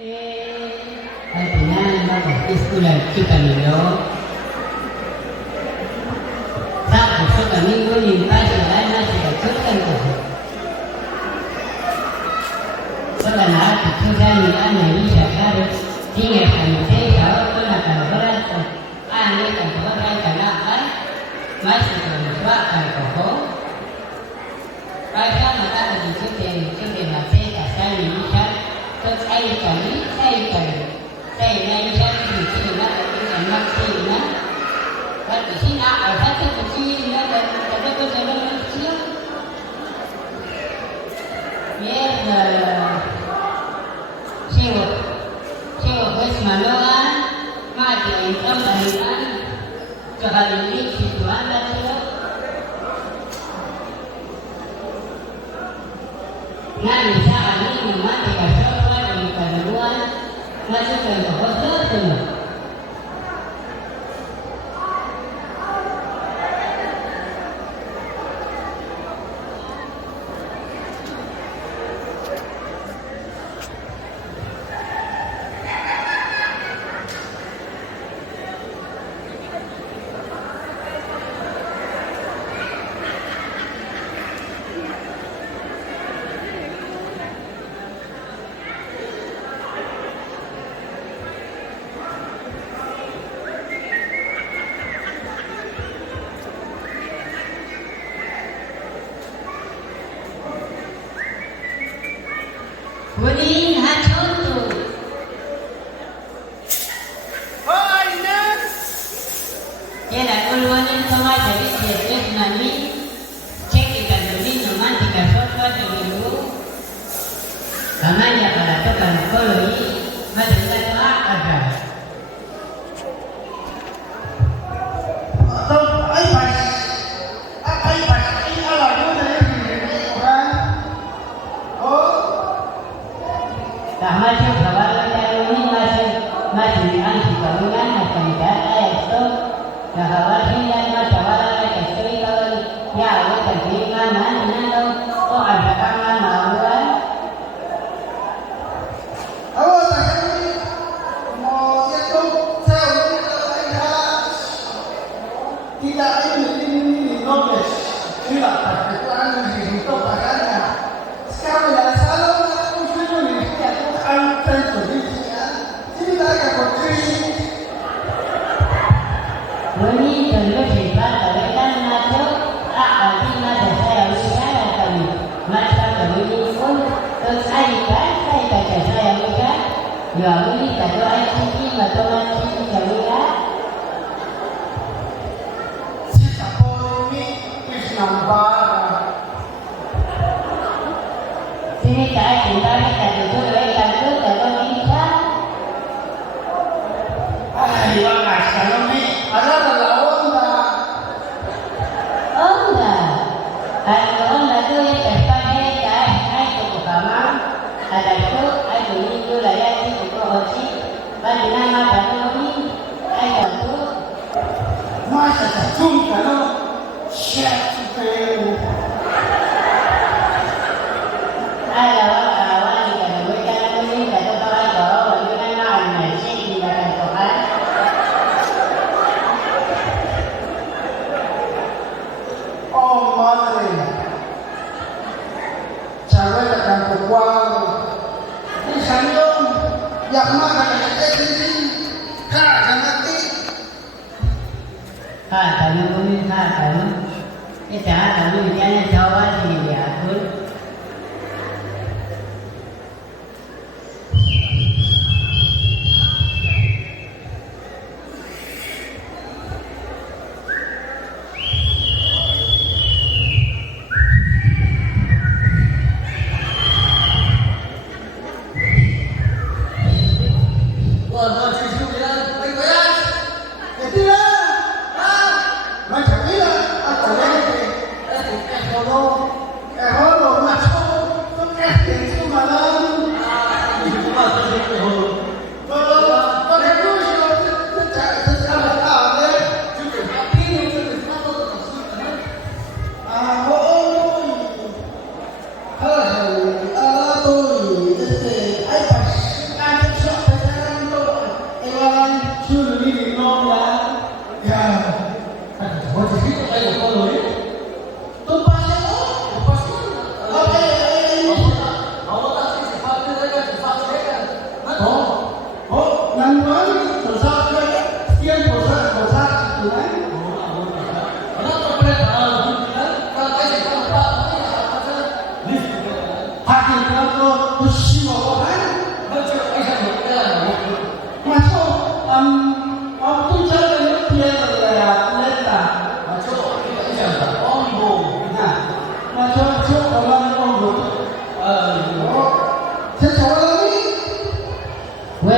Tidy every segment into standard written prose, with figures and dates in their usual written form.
Al final vamos a escuchar chicanillo. Sabe, yo también voy en paz y ganas de la chucanco. Solo nada, que tú ya ni gana y ya sabes. Tiene el comité, ahora con la calabora. Ni calabora, calabra. Más que con los vacas, cojo. Para matar a los que la seca, sale y ya. Tôi thay cẩn thay này ra thì chỉ là cái mặt thì nó và chỉ là ở hết cái chi nó là nó có thể nó chiếu nhé là siêu với mà nó mà thì trong này cho hà đi thì toán là chưa ngay sao anh ấy mà thì cả masuk ke hotel semua. Kuning hacun tu. Oh, ini. Ya, dah keluar ni semua jadi dia nani. Cek kita dulu cuma 3 soal dulu. Kamanya kalau tu kalau koloni, macam mana ada. Masuk kawan kalau ini masih dianggap kawinan macam data itu kawan ini yang macam kawan itu kalau ya kita tinggal mana oh ada kawan mahuan oh tadi mau itu saya tidak ini nobles tidak perkecuali di situ padanya sekarang tidak salah Ini contoh sifat kalian masuk arti masa saya usia kami masa kami pun tersaingkan saya usia ya ini satu ICT matematik kami ya siapa ini nampak sini saya tinggal satu satu bisa ayo kalau ni ada onda tu yang terpakai saya itu kama ada tu ini layar itu hoci pada nama kami ada tu masa terjun kalau chef tu ada kawan kita berjalan ini satu kawan bawa bagaimana nak cek tindakan Tuhan. oh madre cara akan berkual ini sandung yang mana ini kan nanti kamu kita kamu jangan jawab ini ya pun macam ni lah, aku ni,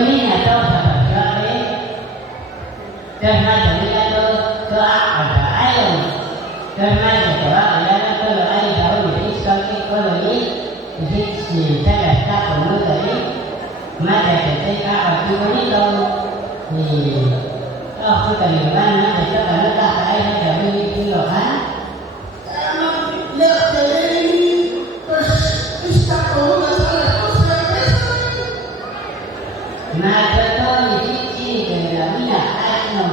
Ini atau sahabat karena dia tu ada ayam karena itu ada kalau ayam tahu ini sekali kalau ini si saya tak perlu tadi maka ketika aku ini tahu ni aku tadi mana kita kalau tak ayam jadi itu loh kan lihat ini terus istilah kau nggak salah nah betul di sini dengan minyak ayam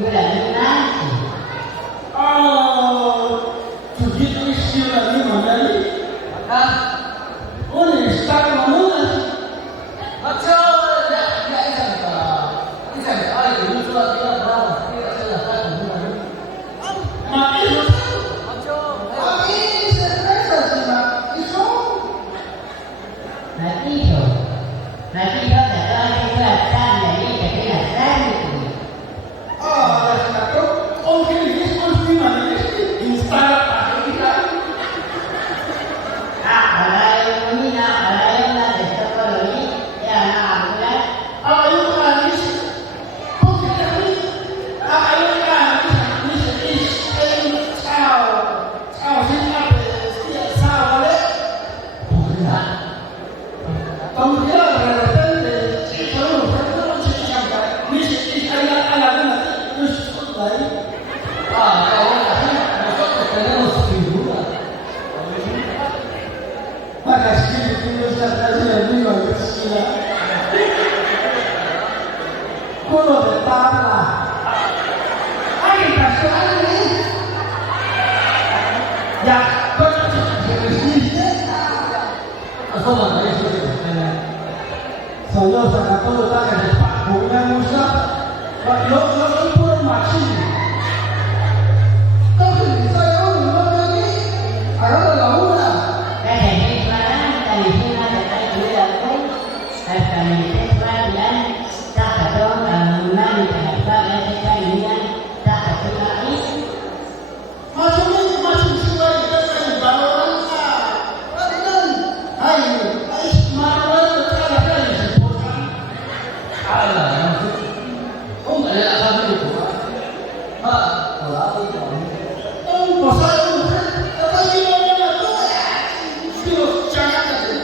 sudah dinanti. Begitu istilah ini mana ni? Oh ni start mana? Macam dia ikan ayam itu sudah dia berapa? Dia sudah satu bulan. Mati Macam mati serasa sih mak. Itu Nanti itu tak tahu kita akan jadi kita akan itu. satu orang ini mesti mana ni? Install apa kita? Kalau ini nak kalau ini ya nak bulan Ayo kanis. Oh kita ni. Ayo kanis. Ni sao sih apa? Sao le. Kamu dia berada di kalau berada di sana. Ni ayat ni terus lagi. kalau masuk ke dalam seribu. Maka sekali itu saya yang bilang sila. Kalau betapa, ayo kasih ni. Ya, betul. Asal mana itu? Saya sangat tahu tak ada Pak Bunga Musa. Lo pun masih. Tapi saya orang lagi. Ada lawan. jadi sekarang dari sini ada dua pun akan dan tak ada bangunan kenapa kita ini tak ada lagi. Masih sesuai dengan bawaan. Hai, malam terkadang disebutkan. Alah, oh ada apa itu? Kalau apa itu? Pasal apa sih namanya tu? Silo jangan tadi.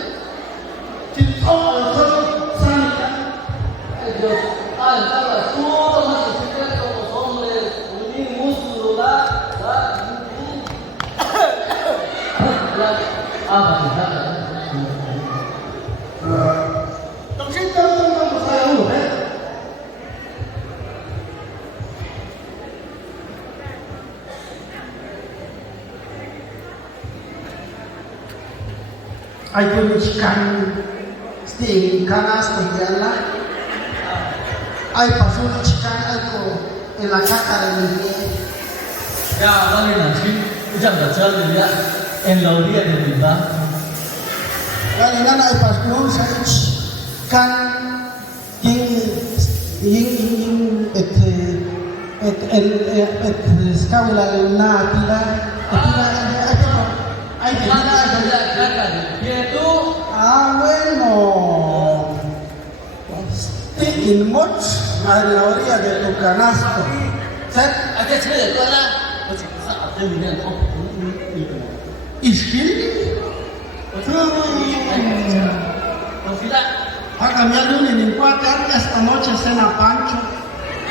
Kita sana. Itu kalau semua masih sekitar kalau sombre ini musuh lah. Apa sih? Tak kita tentang pasal itu. Ay punichkan sting kanas tigiala. Ay pasulichkan ay ko ilakakaran ni. Ya, bagi nanti macam macam dia en la orilla de Bilbao. Lagi nana ay pasulun sa kan yung skawila na tila ay Dia itu bueno in much a la orilla de tu canasto. Set ada cerita tu lah. Macam apa ni kan? iskil. Tidak. Ha cambiado ni nimpuakan esta noche cena pancho.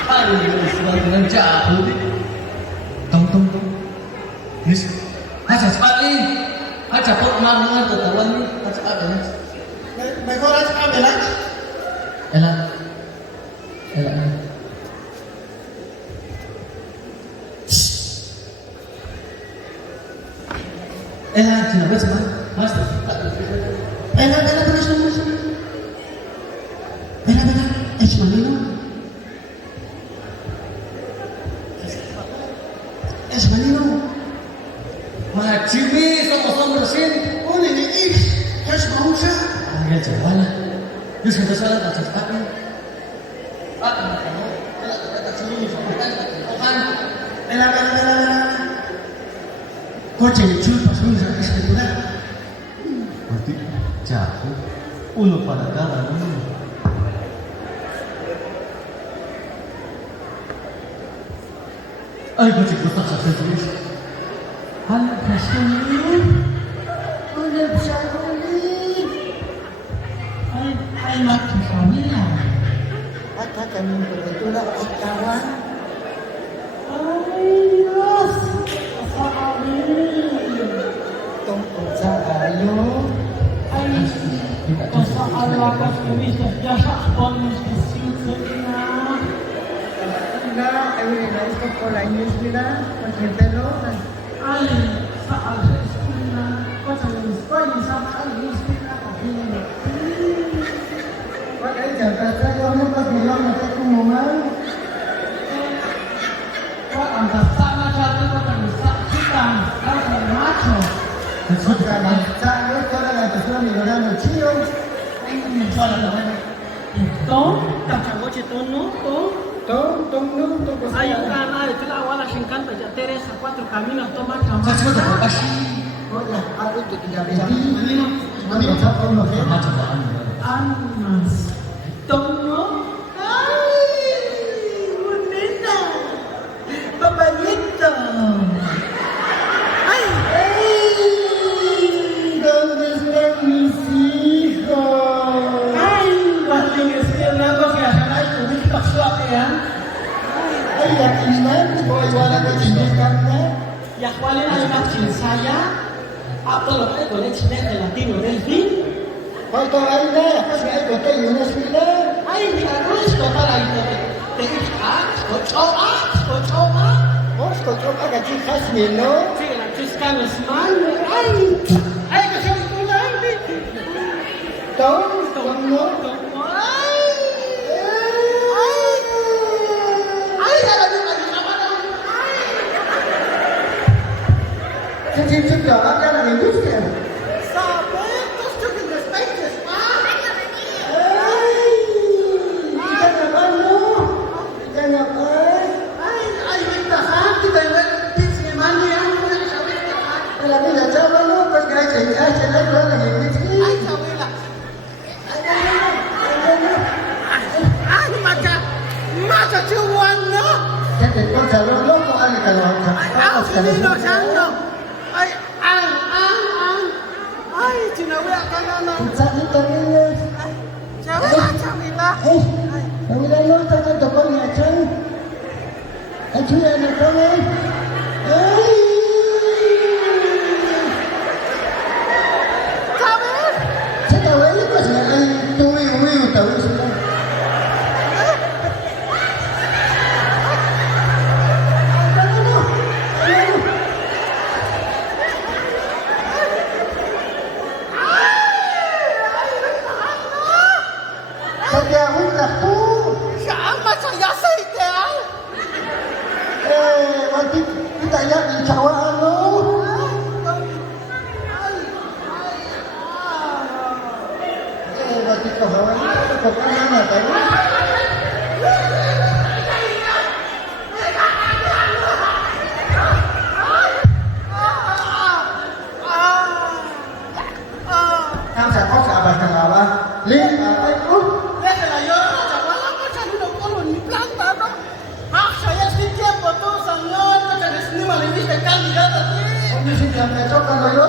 Aduh, sudah dengan jatuh. Tong. Yes. Aja cepat ni. Aja pot mangan tetawan ni. Aja ada ni. Mejor es abelar. Elah. Elah, cina betul mas. Bela, terus. Bela, es manino. Es manino. Macam ni sama-sama bersin. Oh, ini es bangsa. Ya coba lah. Dia sudah salah tak cepat ni. Bela. Kau jadi cuba susah escritura. Berarti jatuh. Ulo pada kalah ni. Ay, macam kau tak sakit tulis. Anak kasih. Udah bisa beli. Ay macam kami lah. At kami beritulah kawan. Ay Dios. Asa kami. Tungkol sa ayo. Ay, asa Allah kami sa jasa bonus kesiut na. Na, ay nais ko po lang news nila. Pagkintelo. Ay, sa al-Istin na. Pasang ispoy, sa al-Istin na. Pag ay jaga sa'yo, ano ba bilang natin kumuman? Ang kasama sa ito ko ng saksikan ang macho. Sa'yo, ito lang ang gusto nila ng chiyo. Ito, kacago si Tono, to. Tunggu. Ay, yung kana, ito lang wala siyang kanta. Diya Teresa, 4 caminos, toma, Macam cama. mana kau kasih? Wala, ako ito kinabindi. Ano sa ulo, eh? Macam mana? Anas. Tono. Ay, bonita. Papayito. Ay, ¿Dónde están mis hijos? ay, baling esquina ko kaya sanay tubig pakswak yan. Ay, yakinan, boy, wala ka sinikan na. Yakwali na yung magsinsaya. Apel ay ko let's make the Latino del fin. Hoy, to ay na, kasi ay ko tayo na sila. Ay, di arroz ko para ito. Tegit skochoa. Vos, kocok agad si Hasmino. Sige, nagsiskanos man. Ay, kasi ito lang. Tunggu. Sensip dah, akan ada industri. Kita ngapain lu? Kita ngapain? Kalau tidak coba lu, pas guys, saya lagi di sini. Jadi kau jalan lu, kau ada kalau Kita itu ini. Kami lu tak ada kau ni aja. Aja ada kau ni. Saya tahu ini kau saya tu tahu sudah. Saya hendak tu. Nanti kita lihat di cawaan lu. Nanti kau hawa ni, kau mana tahu? Ang sakot sa abas ng awa. Lin, apa itu? Ini sih jam besok kalau yo.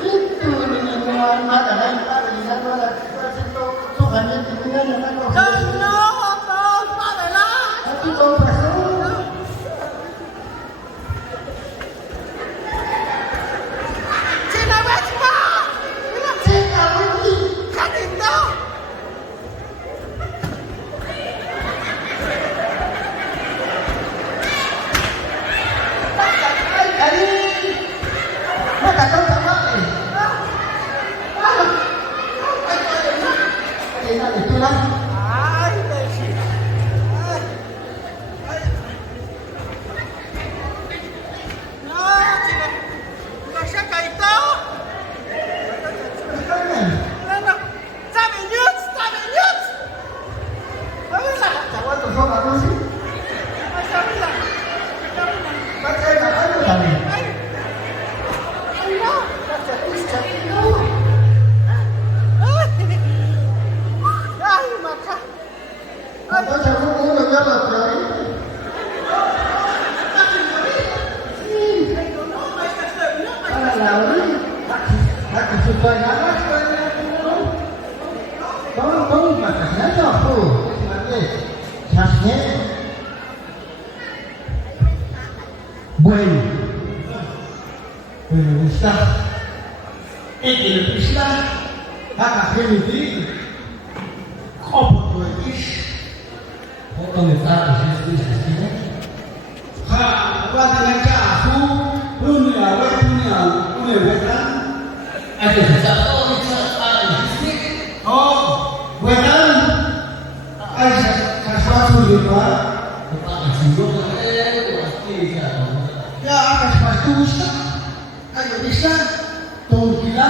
Itu ini Muhammad dan Pak di sana ada Tuhan yang tinggal di sana. Tapi kau pasal. Itulah. Cawan tu sok aku sih. Baca tak ada tadi. Bueno, está. Este le pisa, acá que me diga, como tu dices. Kung itato siya sa sila. Quando ele quer azul, punya, wetan. Ito sa ato, ito sa ato. Oh, wetan. Ay, kaswatu juga. Ang siguro na siya. Ya, kaswatu bisa. Ayo bisa. Tunggu kita.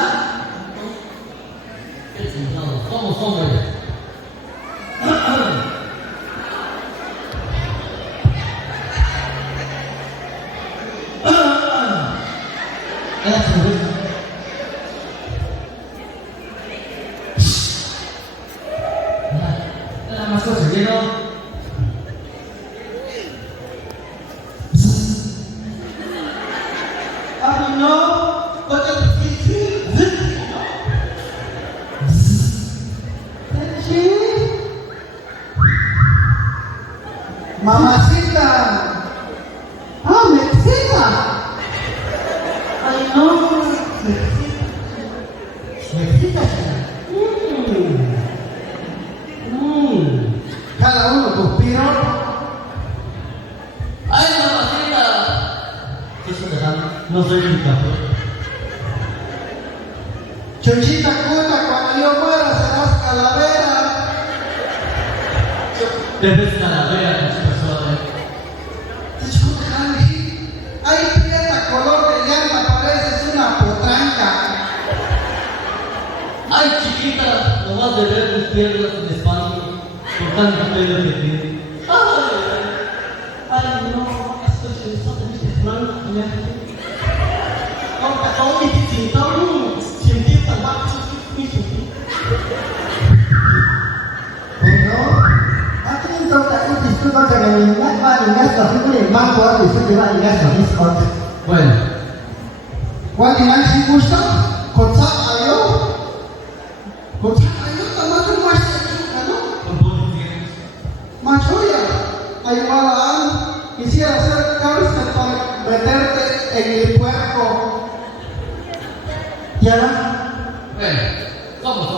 Somos. Masuk saja dong. Abi no, kota pikir. Mamacita. Ah, Mexica. Ay no, Mexica. Cada uno conspira. Ay, mamacita. Eso te da, no soy un café. Chochita cuenta, cuando yo muera serás calavera. Debes calavera con su persona. Hay piedra color de llanta, pareces una potranca. Ay, chiquita, nomás de ver tus piernas en espanto por tanto pelo que tiene. Ay no, estoy pensando en este plan. Ông ta có đi thị trường tông, tìm kiếm tầng bắc đi chủ. Bueno, aquí entonces el discurso que me ingat va ingat satu ni mak kuat discurso va ingat satu spot. Bueno, Kuat ingat si Gusta, kota ayo tamatu masih kan? Machoya, ayo malam, quisiera hacer cárcel para meterte en el puerco. Ya lah.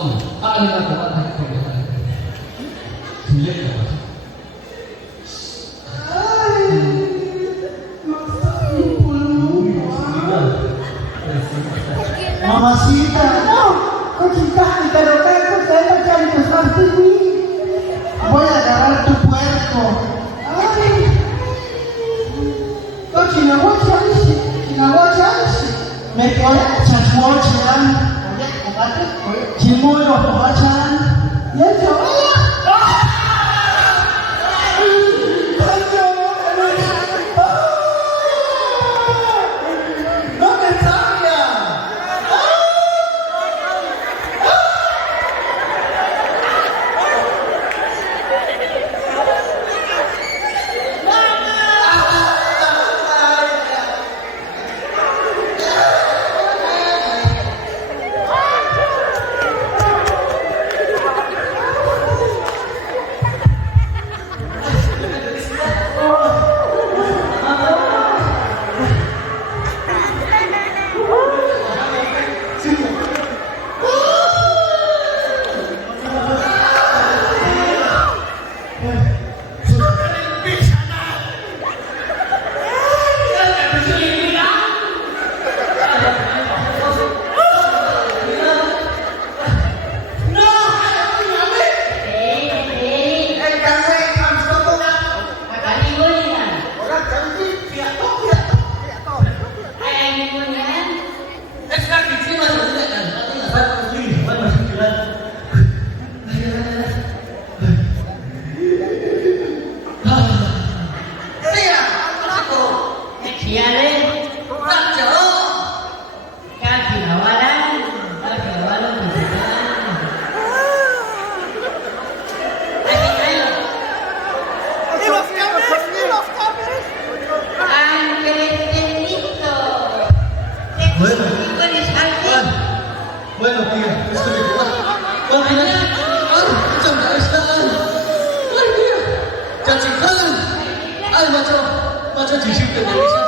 somos. Ano na ito? Ano ito? Sulit na ba? Mamacita, no, cochita, pero qué contenta que hay que suerte voy a agarrar tu puerco. Ay, no, chinahuachas, me quedé chasmochean, chimoyo poachan, y el chavalla. No me sabía. Bueno, tía, esto me igual. Oh, tía. Ay, macam dah istan. Ay, tía. Jangan kan. Ay, macam jisip ke Malaysia.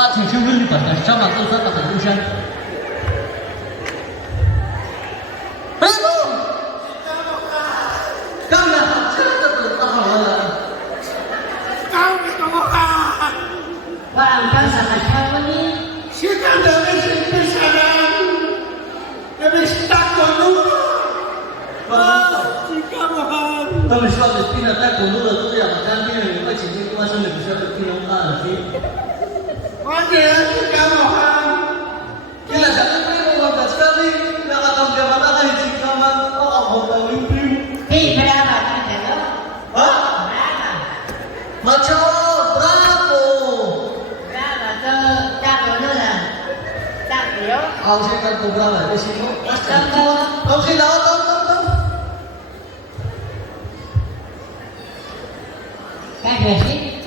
他挺兴奋的，本来上马都算到很入山。哎呦，干嘛？这都打好了。 Wah, engkau sama siapa ni? Kita dari sini sana. Dari stakon dulu. Jika mohon. 他们说的听了在公路的都要把干病人快请进关生的比赛的听龙大耳机。 Mana jika mohon. Kila jangan pergi membuat sekali. Nak akan berapa lagi jika mau aku tahu mimpi. Hei, berapa kita tu? Hah? Berapa? Macam bravo. Berapa tu? Tak boleh lah. Tak boleh. Aku sih kan berapa di sini. Tunggu. Kau sih tahu. Kan bersih?